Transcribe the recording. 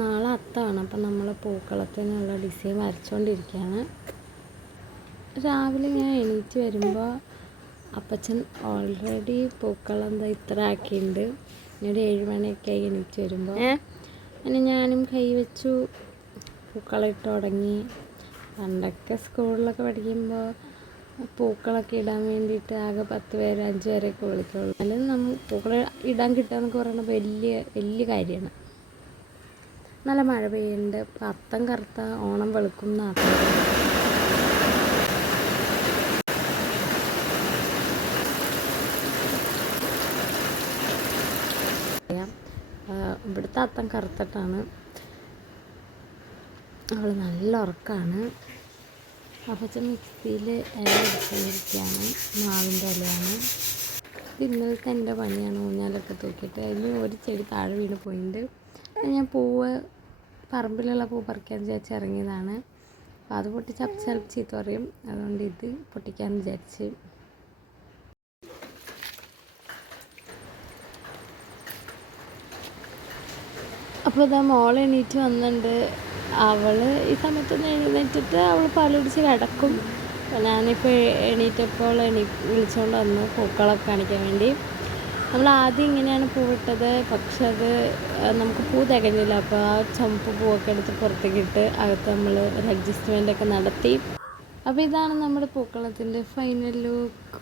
നാളെ അത്താണ്. അപ്പം നമ്മൾ പൂക്കളത്തിനുള്ള ഡിസൈൻ വരച്ചുകൊണ്ടിരിക്കുകയാണ് രാവിലെ ഞാൻ എണീറ്റ് വരുമ്പോൾ അപ്പച്ചൻ ഓൾറെഡി പൂക്കളം എന്താ ഇത്ര ആക്കിയിട്ടുണ്ട് ഇനിയൊരു ഏഴ് മണിയൊക്കെ ആയി എണീറ്റ് വരുമ്പോൾ അങ്ങനെ ഞാനും കൈ വെച്ചു പൂക്കളം ഇട്ട് തുടങ്ങി. പണ്ടൊക്കെ സ്കൂളിലൊക്കെ പഠിക്കുമ്പോൾ പൂക്കളൊക്കെ ഇടാൻ വേണ്ടിയിട്ട് ആകെ പത്ത് പേര് അഞ്ച് പേരൊക്കെ വിളിക്കുള്ളൂ. അല്ലെങ്കിൽ നമ്മൾ പൂക്കൾ ഇടാൻ കിട്ടുക എന്നൊക്കെ പറയുന്നത് വലിയ വലിയ കാര്യമാണ്. നല്ല മഴ പെയ്യുന്നുണ്ട്. അത്തം കറുത്ത ഓണം വെളുക്കും എന്നാണ് ഇവിടുത്തെ അത്തം കറുത്തിട്ടാണ്. അവൾ നല്ല ഉറക്കമാണ് അപ്പച്ച മിക്സിയിൽ ഇല എടുത്തിരിക്കുകയാണ് മാവിന്റെ ഇലയാണ്. ഇന്നലത്തെ എന്റെ പണിയാണ്. ഊഞ്ഞാലൊക്കെ തൂക്കിയിട്ട്. അതിന് ഒരു ചെടി താഴെ വീണ് പോയിട്ടുണ്ട് ഞാൻ പൂവ് പറമ്പിലുള്ള പൂ പറിക്കാൻ വിചാരിച്ച് ഇറങ്ങിയതാണ്. അപ്പോൾ അത് പൊട്ടിച്ച് ചിലപ്പോൾ ചീത്ത പറയും. അതുകൊണ്ട് ഇത് പൊട്ടിക്കാൻ വിചാരിച്ച്. അപ്പോൾ ഇതാ മോൾ എണീറ്റ് വന്നിട്ടുണ്ട് അവൾ ഈ സമയത്തൊന്ന് എഴുന്നേറ്റിട്ട് അവൾ പാലുപിടിച്ച് കിടക്കും. ഞാനിപ്പോൾ എണീറ്റപ്പോൾ എണീ വിളിച്ചുകൊണ്ട് വന്നു പൂക്കളൊക്കെ കാണിക്കാൻ വേണ്ടി. നമ്മൾ ആദ്യം ഇങ്ങനെയാണ് പൂവിട്ടത്. പക്ഷെ അത് നമുക്ക് പൂ തികഞ്ഞില്ല. അപ്പോൾ ആ ചുമപ്പ് പൂവൊക്കെ എടുത്ത് പുറത്തേക്ക് ഇട്ട് അകത്ത് നമ്മൾ ഒരു അഡ്ജസ്റ്റ്മെന്റ് ഒക്കെ നടത്തി. അപ്പോൾ ഇതാണ് നമ്മുടെ പൂക്കളത്തിന്റെ ഫൈനൽ ലുക്ക്